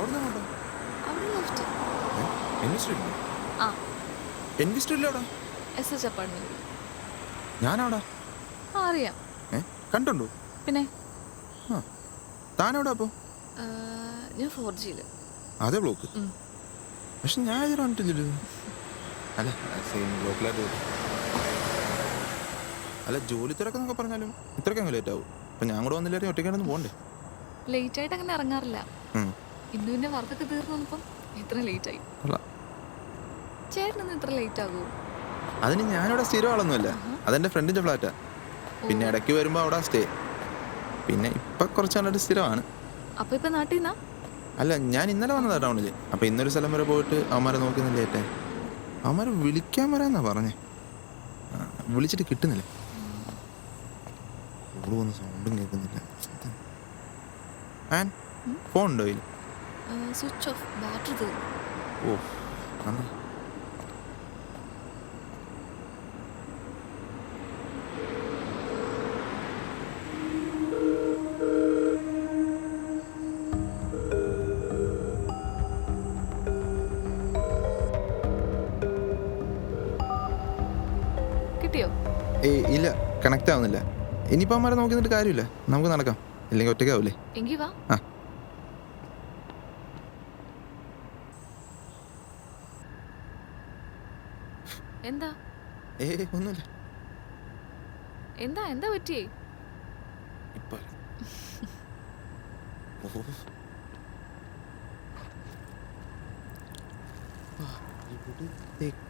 അവിടെ നിന്ന് അവിടെ ലെഫ്റ്റ്. ആ അവിടെ എസ് അപ്പാർട്ട്മെന്റ്. ഞാനവിടെ അറിയാം. കണ്ടുണ്ടോ? പിന്നെ താനെവിടെ? അപ്പോ ഞാൻ 4G. അതെ ബ്ലോക്ക്. പക്ഷെ ഞാൻ ഇതിൽ കണ്ടിട്ടില്ലല്ലോ. അല്ല സെയിം ബ്ലോക്കിലായിട്ട്. അല്ല ജോലി തിരക്കെന്നൊക്കെ പറഞ്ഞാലും ഇത്രയ്ക്കങ്ങ് ലേറ്റ് ആവും. അപ്പം ഞാൻ കൂടെ വന്നില്ലാതെ ഒറ്റയ്ക്കാണെന്ന് പോകണ്ടേ? ലേറ്റ് ആയിട്ട് അങ്ങനെ ഇറങ്ങാറില്ല. ഇന്ന് പിന്നെ വർക്കൊക്കെ തീർന്നു വന്നപ്പം ഇത്ര ലേറ്റ് ആയി. ചേട്ടനൊന്നും ഇത്ര ലേറ്റ് ആകുമോ? അതിന് ഞാനിവിടെ സ്ഥിരം ആളൊന്നുമല്ല. അതെൻ്റെ ഫ്രണ്ടിൻ്റെ ഫ്ലാറ്റാ. പിന്നെ ഇടയ്ക്ക് വരുമ്പോൾ അവിടെ സ്റ്റേ. പിന്നെ ഇപ്പം കുറച്ചാളായിട്ട് സ്ഥിരമാണ്. അപ്പൊ ഇപ്പൊ നാട്ടിൽ നിന്നാ? അല്ല ഞാൻ ഇന്നലെ വന്നതാ ടൗണിൽ. അപ്പം ഇന്നൊരു സ്ഥലം വരെ പോയിട്ട് അവന്മാരെ നോക്കുന്ന ലേറ്റായി. അവന്മാരെ വിളിക്കാൻ വരാന്നാ പറഞ്ഞേ. വിളിച്ചിട്ട് കിട്ടുന്നില്ല. ഓട് വന്ന സൗണ്ടും കേൾക്കുന്നില്ല. ഫോൺ ഉണ്ടോ കയ്യിൽ? Switch off. ബാറ്ററി തീർന്നു. ഓ അന്ന് കിട്ടിയോ? ഇല്ല, കണക്റ്റ് ആവുന്നില്ല. ഇനിയിപ്പോൾ അവന്മാരെ നോക്കി നിന്നിട്ട് കാര്യമില്ല. നമുക്ക് നടക്കാം. ഇല്ലെങ്കിൽ ഒറ്റയ്ക്കാവൂലേ? എങ്കി വാ. എന്താ? ഒന്നുമില്ല. എന്താ എന്താ പറ്റിയേ?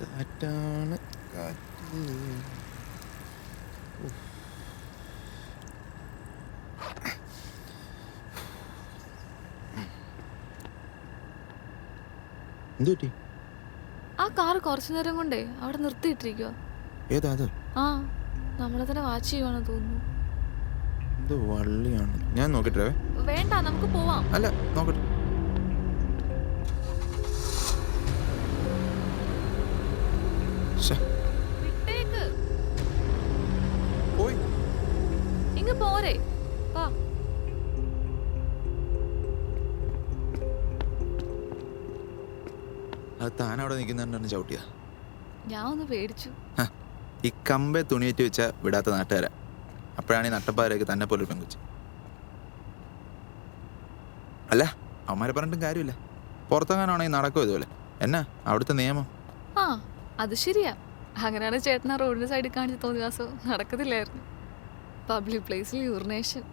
കാറ്റാണ് കാറ്റ്. എന്ത് പറ്റി? ആ കാറ് കുറച്ചു നേരം കൊണ്ടേ അവിടെ നിർത്തിയിട്ടിരിക്കുക. ഏതാ അത്? ആ നമ്മളെ തന്നെ വാച്ച് ചെയ്യുവാണെന്ന് തോന്നുന്നു. ഇത് വള്ളിയാണ്. ഞാൻ നോക്കട്ടെ. വേണ്ട, നമുക്ക് പോവാം. അല്ല നോക്കട്ടെ. വിട്ടേക്ക്. പോയി. ഇങ്ങ് പോരെ. വാ. അത് താനവിടെ നിൽക്കുന്നുണ്ടെന്ന് ചവിട്ടിയാ. ഞാൻ ഒന്ന് പേടിച്ചു. ഈ കമ്പെ തുണിയേറ്റ് വെച്ചാൽ വിടാത്ത നാട്ടുകാരാ. അപ്പോഴാണ് ഈ നട്ടപ്പാരൊക്കെ തന്നെ പോലെ പെങ്കുച്ച്. അല്ല അവന്മാരെ പറഞ്ഞിട്ടും കാര്യമില്ല. പുറത്തെങ്ങാനാണെങ്കിൽ നടക്കും ഇതുപോലെ. എന്നാ അവിടുത്തെ നിയമം? ആ അത് ശരിയാ. അങ്ങനെയാണ് ചേട്ടൻ ആ റോഡിന്റെ സൈഡിൽ കാണിച്ച് തോന്നിയ ദിവസം നടക്കത്തില്ലായിരുന്നു. പബ്ലിക് പ്ലേസിൽ യൂറിനേഷൻ.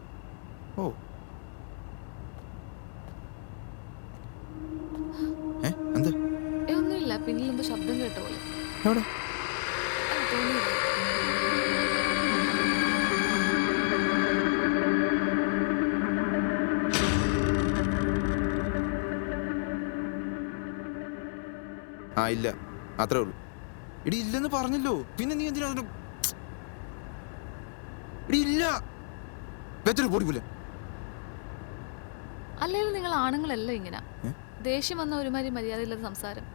ഓ എന്താ? ഒന്നുമില്ല, പിന്നിൽ എന്തോ ശബ്ദം കേട്ട പോലെ. എവിടെ? ആ ഇല്ല, അത്രേ ഉള്ളൂ. ഇടി ഇല്ലെന്ന് പറഞ്ഞല്ലോ, പിന്നെ നീ എന്തിനാ അതിന്? ഇടി ഇല്ല, വെച്ചൊരു പൊടി പോലെ. അല്ലെങ്കിൽ നിങ്ങൾ ആണുങ്ങളല്ല ഇങ്ങനെ. ദേഷ്യം വന്ന ഒരുമാതിരി മര്യാദയില്ലാത്ത സംസാരം.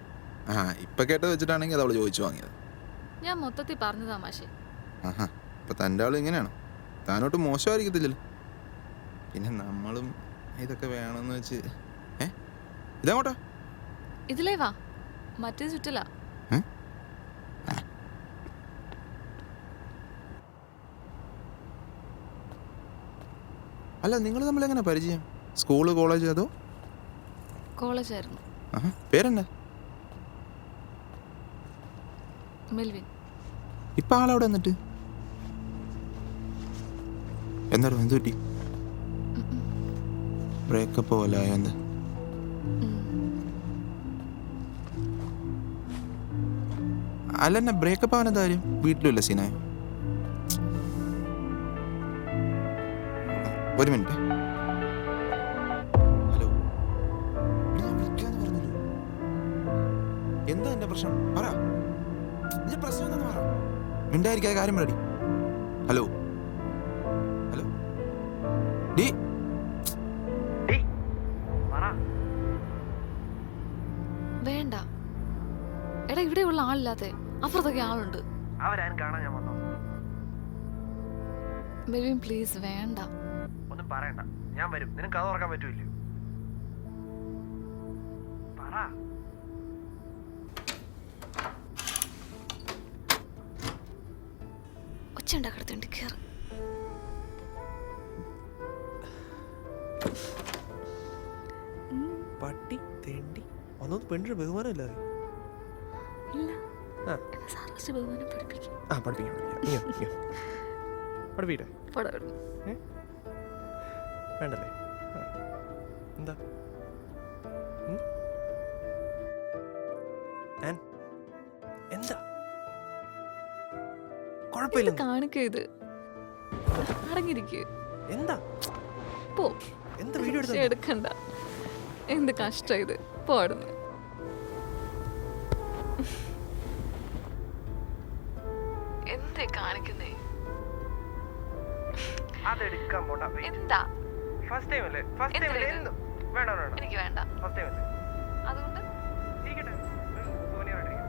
ഇപ്പൊ കേട്ടത് വെച്ചിട്ടാണെങ്കിൽ അത് അവള് ചോദിച്ചു വാങ്ങിയത്. ഞാൻ മൊത്തത്തിൽ പറഞ്ഞു തമാശേ. ഇപ്പൊ തൻ്റെ ആള് ഇങ്ങനെയാണോ? താനോട്ട് മോശമായിരിക്കത്തില്ലല്ലോ. പിന്നെ നമ്മളും ഇതൊക്കെ വേണമെന്ന് വെച്ച് ഇതങ്ങോട്ടാ? ഇതിലേ വാ, മറ്റേ ചുറ്റല. അല്ല നിങ്ങൾ തമ്മിൽ എങ്ങനെ പരിചയം? സ്കൂള്, കോളേജ് അതോ? കോളേജായിരുന്നു. പേരെന്നാ? മെൽവിൻ. ഇപ്പൊ ആളവിടെ എന്നിട്ട് എന്താണോ? എന്ത് പറ്റി? ബ്രേക്കപ്പ് പോലെ എന്താ? അല്ലെന്നെ ബ്രേക്കപ്പ് ആവാൻ എന്താ കാര്യം? വീട്ടിലുമില്ല സീനായോ? ഒരു മിനിറ്റ്. ഹലോ, ഞാൻ വിളിക്കാന്ന് പറഞ്ഞല്ലോ. എന്താ എന്റെ പ്രശ്നം? പറ. നിന്റെ പ്രശ്നം എന്താന്ന് പറ. മിണ്ടായിരിക്കാതെ കാര്യം പറയടി. Hello hello D. വേണ്ട എടാ, ഇവിടെയുള്ള ആളില്ലാത്ത അപ്പുറത്തൊക്കെ ആളുണ്ട്. മെൽവിൻ പ്ലീസ് വേണ്ട. ഒന്നും പറയണ്ട, ഞാൻ വരും. നിനക്ക് അത് ഓർക്കാൻ പറ്റൂല്ലോ. ഒച്ച ഉണ്ടാക്കടുത്തുണ്ട് കയറ്. പട്ടി തേണ്ടി ഒന്നും പെണ്ണിന് ബഹുമാനമില്ല. ഇല്ല ആ. സാർ കുറച്ച് ബഹുമാനം പഠിപ്പിക്കും. ആ പഠിപ്പിക്കാം പഠിപ്പിക്കട്ടെ. വേണ്ടല്ലേ? എന്താ എന്താ കുഴപ്പമില്ല. കാണിക്ക ഇത് അടങ്ങിയിരിക്കുക. എന്താ പോ. എന്താ വീഡിയോ എടുക്കണ്ട. എന്ത് കഷ്ടം ഇത്. പോടുന്നു. എന്തേ കാണിക്കുന്നേ? അതെടുക്കാൻ പോണ്ട. എന്താ ഫസ്റ്റ് ടൈം അല്ലേ? ഫസ്റ്റ് ടൈം അല്ലേ? വേണ്ട വേണ്ട, എനിക്ക് വേണ്ട. ഫസ്റ്റ് ടൈം അല്ലേ? അതുകൊണ്ട് ഇരിക്കട്ടെ. സോനിയായിട്ടിരിക്കും.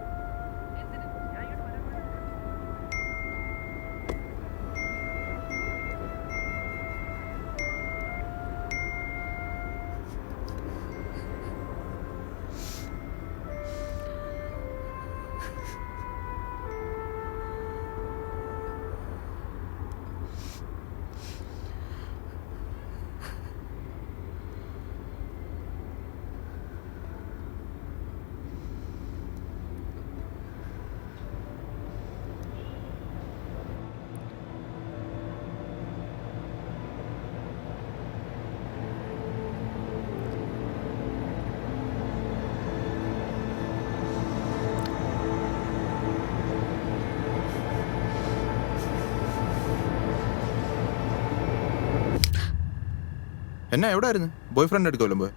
എന്നാ എവിടെ ആയിരുന്നു? ബോയ് ഫ്രണ്ട് എടുക്കുമല്ലോ പോയ.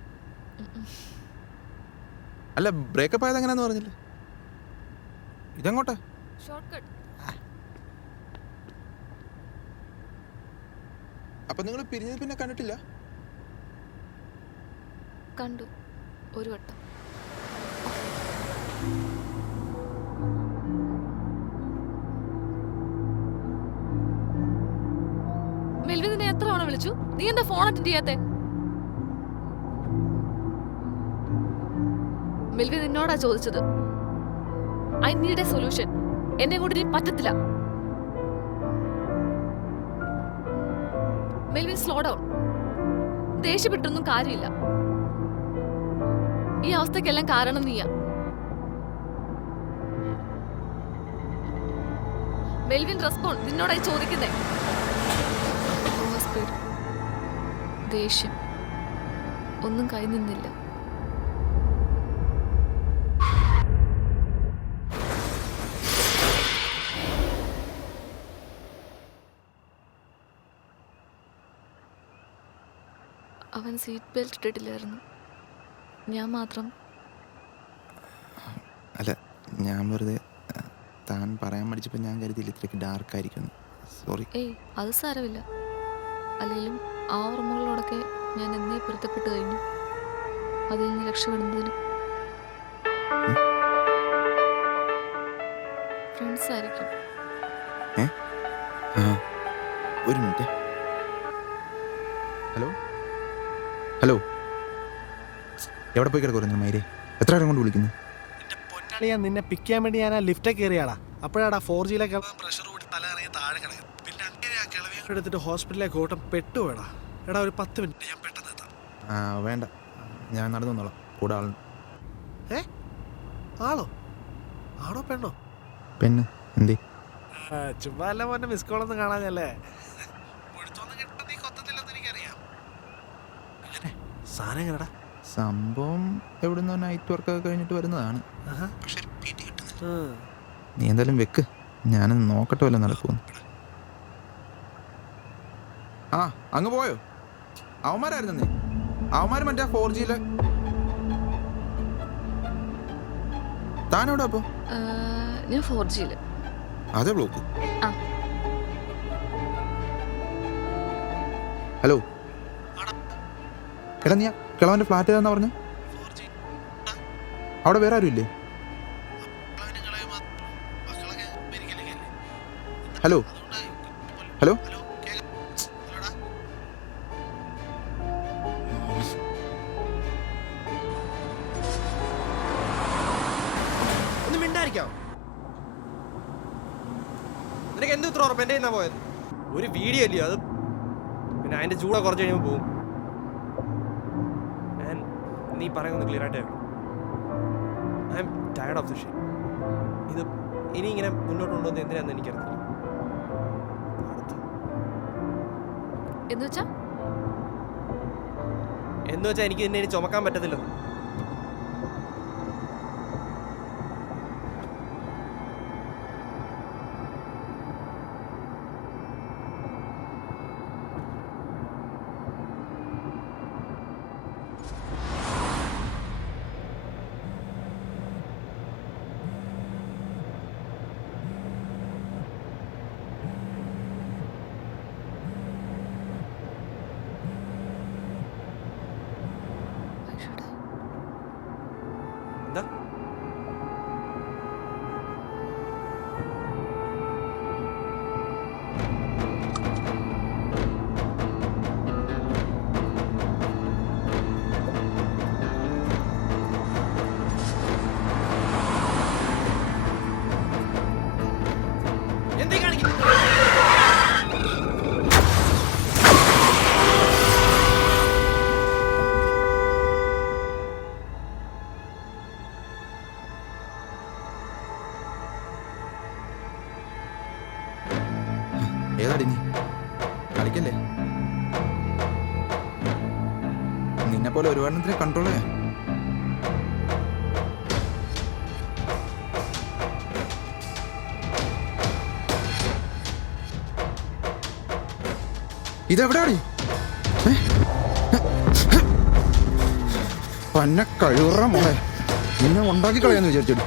അല്ല ബ്രേക്കപ്പ് ആയത് എങ്ങനെയാന്ന് പറഞ്ഞില്ല. ഇതെങ്ങോട്ടാ? Short cut. അപ്പൊ നിങ്ങൾ പിരിഞ്ഞത് പിന്നെ കണ്ടിട്ടില്ല? കണ്ടു ഒരു വട്ടം. മെൽവിൻ നിന്നെ എത്ര തവണ വിളിച്ചു? നീ എന്താ ഫോൺ അറ്റൻഡ് ചെയ്യാത്തെ? മെൽവിൻ നിന്നോടാ ചോദിച്ചത്. I need A solution. എന്നെ കൊണ്ട് ഇനി പറ്റത്തില്ല. Melvin slow down. ദേഷ്യപ്പെട്ടൊന്നും കാര്യമില്ല. ഈ അവസ്ഥക്കെല്ലാം കാരണം നീയാ. Melvin respond. നിന്നോടായി ചോദിക്കുന്നേ. ദേഷ്യം ഒന്നും കൈ നിന്നില്ല. അവൻ സീറ്റ് ബെൽറ്റ് ഇട്ടിട്ടില്ലായിരുന്നു. ഞാൻ മാത്രം. അല്ല ഞാൻ വെറുതെ താൻ പറയാൻ മടിച്ചപ്പോൾ ഞാൻ കരുതിയില്ല ഇത്രയ്ക്ക് ഡാർക്കായിരിക്കും. സോറി. ഏയ് അത് സാരമില്ല. അല്ലെങ്കിലും ആ ഓർമ്മകളോടൊക്കെ ഞാൻ എന്നേ പൊരുത്തപ്പെട്ട് കഴിഞ്ഞു. അതിൽ നിന്ന് രക്ഷപ്പെടുന്നതിന് ഫ്രണ്ട്സ് ആയിരിക്കും. ഒരു മിനിറ്റ്. ഹലോ ഹലോ, എവിടെ പോയി കിടക്കുറഞ്ഞു മൈരേ? എത്ര നേരം കൊണ്ട് വിളിക്കുന്നു? പൊന്നാളിയാ, നിന്നെ പിക്ക് ചെയ്യാൻ വേണ്ടി ഞാൻ ആ ലിഫ്റ്റ് കയറിയാടാ. അപ്പോഴാടാ 4G പ്രഷർ കൂടി തല ഇറങ്ങി താഴെ കിടക്കും. പിന്നെ അങ്ങനെ ആ കിളവിയെ എടുത്തിട്ട് ഹോസ്പിറ്റലിലേക്ക് ഓട്ടം പെട്ടുപോയടാ. എടാ ഒരു 10 മിനിറ്റ് ഞാൻ പെട്ടെന്ന് എത്താം. വേണ്ട, ഞാൻ നടന്നു വന്നോളാം. കൂടെ ആളുണ്ട്. ആളോ? ആണോ പെണ്ണോ? പെണ്ണ്. എന്തേ? ചുമ്മാ അല്ല മോനെ, മിസ് കോളൊന്നും കാണാഞ്ഞല്ലേ? സാധനം എങ്ങനെടാ? സംഭവം എവിടുന്നോ നൈറ്റ് വർക്കൊക്കെ കഴിഞ്ഞിട്ട് വരുന്നതാണ്. പക്ഷെ നീ എന്തായാലും വെക്ക്, ഞാനൊന്ന് നോക്കട്ടെ വല്ല നടക്കുമെന്ന്. ആ അങ്ങ് പോയോ? അവന്മാരായിരുന്നു നീ? അവന്മാർ മറ്റേ 4G താനെവിടെ? അപ്പൊ ഞാൻ 4G അതെ ബ്ലോക്ക്. ഹലോ എടാ, നീ കിളവൻ്റെ ഫ്ലാറ്റ് ഏതാന്നാ പറഞ്ഞു? അവിടെ വേറെ ആരും ഇല്ലേ? ഹലോ ഹലോ അവൻ്റെ നിന്നാ പോയത്. ഒരു വീഡിയോ അല്ലയോ അത്, പിന്നെ അതിൻ്റെ ചൂടെ കുറച്ച് കഴിയുമ്പോൾ പോകും. നീ പറയുന്നത് ക്ലിയർ ആയിട്ട് കേൾക്കണം. I M tired of the shit. ഇത് ഇനി ഇങ്ങനെ മുന്നോട്ട് കൊണ്ടുവന്ന് എന്തിനാന്ന് എനിക്കറിയില്ല. എന്ന് വെച്ചാൽ എനിക്ക് നിന്നെ ഇനി ചുമക്കാൻ പറ്റത്തില്ലെന്ന്. എന്താ എന്തീ കാണിക്കുന്നു? ഏതാടി നീ കളിക്കല്ലേ? നിന്നെ പോലെ ഒരുപാടിനെ കൺട്രോൾ ചെയ്യാൻ ഇതെവിടെയാടി? പന്ന കഴിവുറ മോളെ, നിന്നെ ഉണ്ടാക്കി കളയാന്ന് വിചാരിച്ചോടി.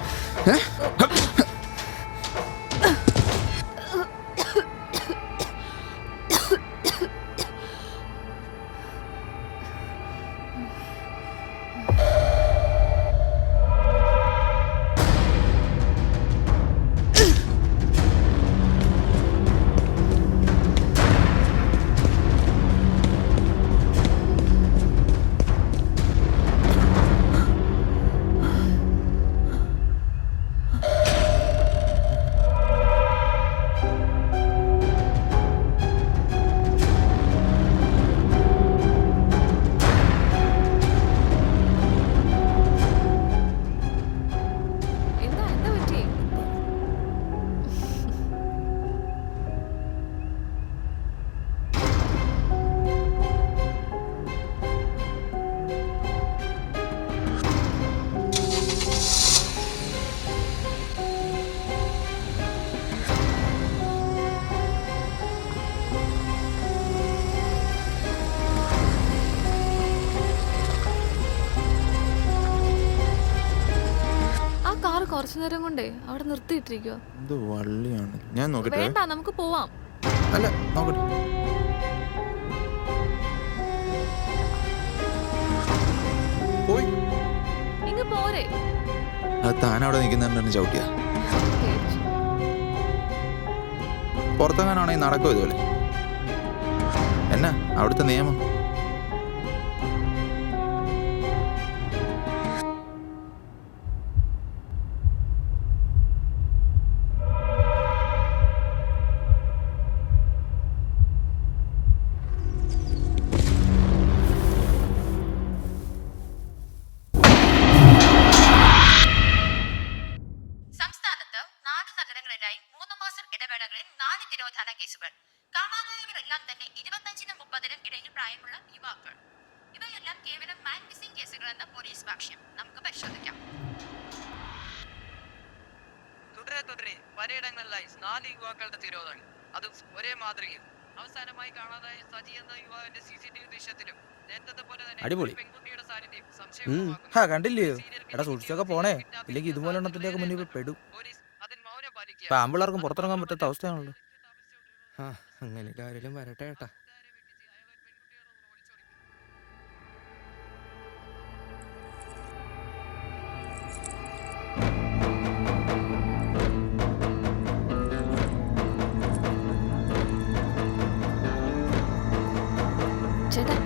കുറച്ചു നേരം കൊണ്ടേ അവിടെ നിർത്തിയിട്ടിരിക്കോ? ഇത് വള്ളിയാണ്. ഞാൻ നോക്കട്ടെ. വേണ്ട, നമുക്ക് പോവാം. അല്ല, നോക്കട്ടെ. പോയി ഇങ്ങ് പോരെ. അത് താനവിടെ നിൽക്കുന്നുണ്ടെന്ന് ചവിട്ടിയാ. പുറത്തെങ്ങാനാണെങ്കിൽ നടക്കും ഇതുപോലെ. എന്നാ അവിടുത്തെ നിയമം? കേസുകൾ കാണാതായവരെല്ലാം തന്നെ 25-നും 30-നും ഇടയിൽ പ്രായമുള്ള യുവാക്കൾ. ഇവയെല്ലാം കേവലം മാൻ മിസ്സിംഗ് കേസുകളെന്ന പോലീസ് ഭാഷ്യം. നമുക്ക് പരിശോധിക്കാം. തുടരെ പലയിടങ്ങളിലായി 4 യുവാക്കളുടെ തിരോധാനം, അതും ഒരേ മാതൃകയിൽ. അവസാനമായി കാണാതായ സജി എന്ന യുവാവിന്റെ CCTV ദൃശ്യത്തിലും നേരത്തെ പോലെ തന്നെ പെൺകുട്ടിയുടെ സാന്നിധ്യം സംശയം കണ്ടില്ലയോ? എടാ സൂക്ഷിച്ചൊക്കെ പോണേ, ഇല്ലെങ്കിൽ ഇതുപോലെ എണ്ണത്തിന്റെ ഒക്കെ മുന്നിൽ പെടും. ഇപ്പൊ ആമ്പിള്ളേർക്കും പുറത്തിറങ്ങാൻ പറ്റാത്ത അവസ്ഥയാണല്ലോ. അങ്ങനെ ആരെങ്കിലും വരട്ടെ ഏട്ടാ. ചേട്ടാ